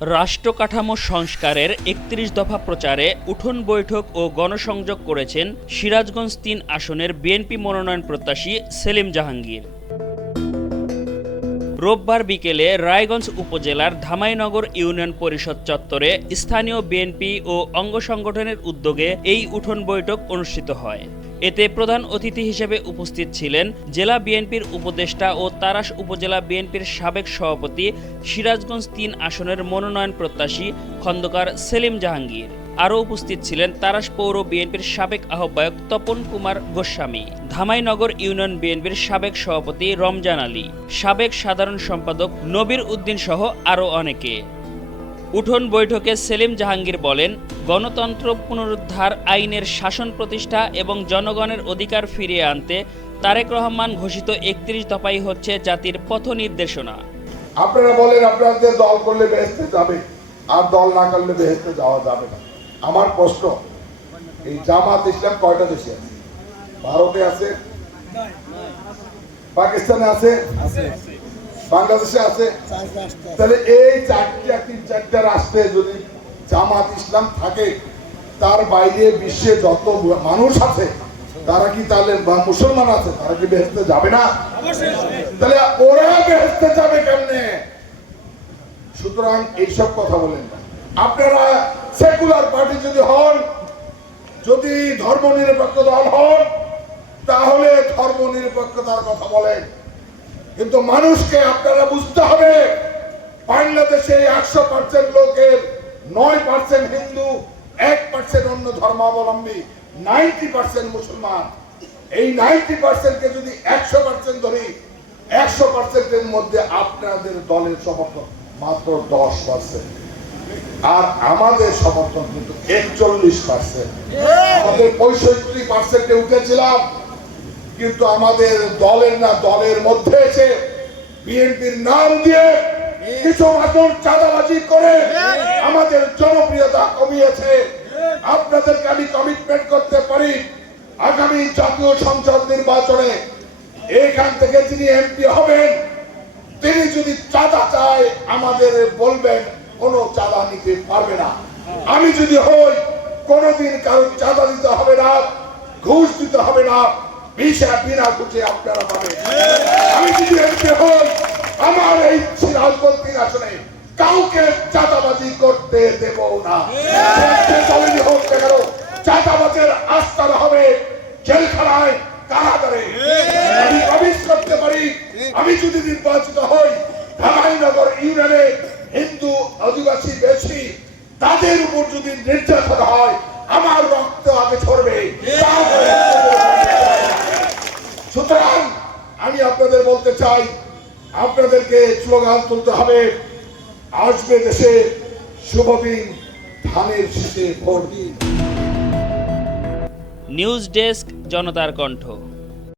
রাষ্ট্র কাঠামো সংস্কারের একত্রিশ দফা প্রচারে উঠোন বৈঠক ও গণসংযোগ করেছেন সিরাজগঞ্জ তিন আসনের বিএনপি মনোনয়ন প্রত্যাশী সেলিম জাহাঙ্গীর। রোববার বিকেলে রায়গঞ্জ উপজেলার ধামাইনগর ইউনিয়ন পরিষদ চত্বরে স্থানীয় বিএনপি ও অঙ্গ সংগঠনের উদ্যোগে এই উঠোন বৈঠক অনুষ্ঠিত হয়। এতে প্রধান অতিথি হিসেবে উপস্থিত ছিলেন জেলা বিএনপির উপদেষ্টা ও তারাস উপজেলা বিএনপির সাবেক সভাপতি সিরাজগঞ্জ তিন আসনের মনোনয়ন প্রত্যাশী খন্দকার সেলিম জাহাঙ্গীর। আরও উপস্থিত ছিলেন তারাস পৌর বিএনপির সাবেক আহ্বায়ক তপন কুমার গোস্বামী, ধামাইনগর ইউনিয়ন বিএনপির সাবেক সভাপতি রমজান আলী, সাবেক সাধারণ সম্পাদক নবীর উদ্দিন সহ আরও অনেকে। উঠোন বৈঠকে সেলিম জাহাঙ্গীর বলেন, গণতন্ত্র পুনরুদ্ধার আইনের শাসন প্রতিষ্ঠা এবং জনগণের অধিকার ফিরিয়ে আনতে তারেক রহমান ঘোষিত একত্রিশ দফাই হচ্ছে জাতির পথ নির্দেশনা। আপনারা বলেন আপনাদের দল করলে বেহেস্তে যাবে, আর দল না করলে বেহেস্তে যাওয়া যাবে না। আমার প্রশ্ন, এই জামাত ইসলাম কয়টা দেশে আছে? ভারতে আছে, পাকিস্তানে আছে, বাংলাদেশে আছে। তাহলে এই চারটা, তিন চারটা রাষ্ট্রে যদি জামাত ইসলাম থাকে, তার বাইরে বিশ্বে যত মানুষ আছে, তারা কি তাহলে মুসলমান আছে? তারা কি বেহেস্তে যাবে না? তাহলে ওরা বেহেস্তে যাবে কেমনে? সুতরাং এইসব কথা বলেন। আপনারা সেকুলার পার্টি যদি হন, যদি ধর্ম নিরপেক্ষ দল হন, তাহলে ধর্ম নিরপেক্ষতার কথা বলেন। কিন্তু মানুষকে আপনারা বুঝতে হবে, বাংলাদেশে একশো পার্সেন্ট লোকের নয় পার্সেন্ট হিন্দু, এক পার্সেন্ট অন্য ধর্মাবলম্বী, নাইনটি পার্সেন্ট মুসলমান। এই নাইনটি পার্সেন্টকে যদি একশো পার্সেন্ট ধরি, একশো পার্সেন্টের মধ্যে আপনাদের দলের সমর্থন মাত্র দশ পার্সেন্ট। আর আমাদের সমর্থন কিন্তু একচল্লিশ পার্সেন্ট আমাদের পঁয়ষট্টি পার্সেন্টে উঠেছিলাম কিন্তু আমাদের দলের না দলের মধ্যে এসে বিএনপির নাম দিয়ে কিছু মানুষ চাঁদাবাজি করে আমাদের জনপ্রিয়তা কমিয়েছে। আপনাদেরকে আমি কমিটমেন্ট করতে পারি আগামী জাতীয় সংসদ নির্বাচনে এখান থেকে যিনি এমপি হবেন তিনি যদি চাঁদা চায় আমাদের বলবেন কোনো চাঁদা নিতে পারবে না। আমি যদি হই, কোনোদিন কারও চাঁদা দিতে হবে না, ঘুষ দিতে হবে না আমি যদি হই কারাগারে। আমি যদি নির্বাচিত হই ইউনিয়নে চাই। আপনাদেরকে স্লোগান তুলতে হবে। আসবে দেশে শুভদিন, ধানের শীতে ভোট দিন নিউজ ডেস্ক জনতার কণ্ঠ।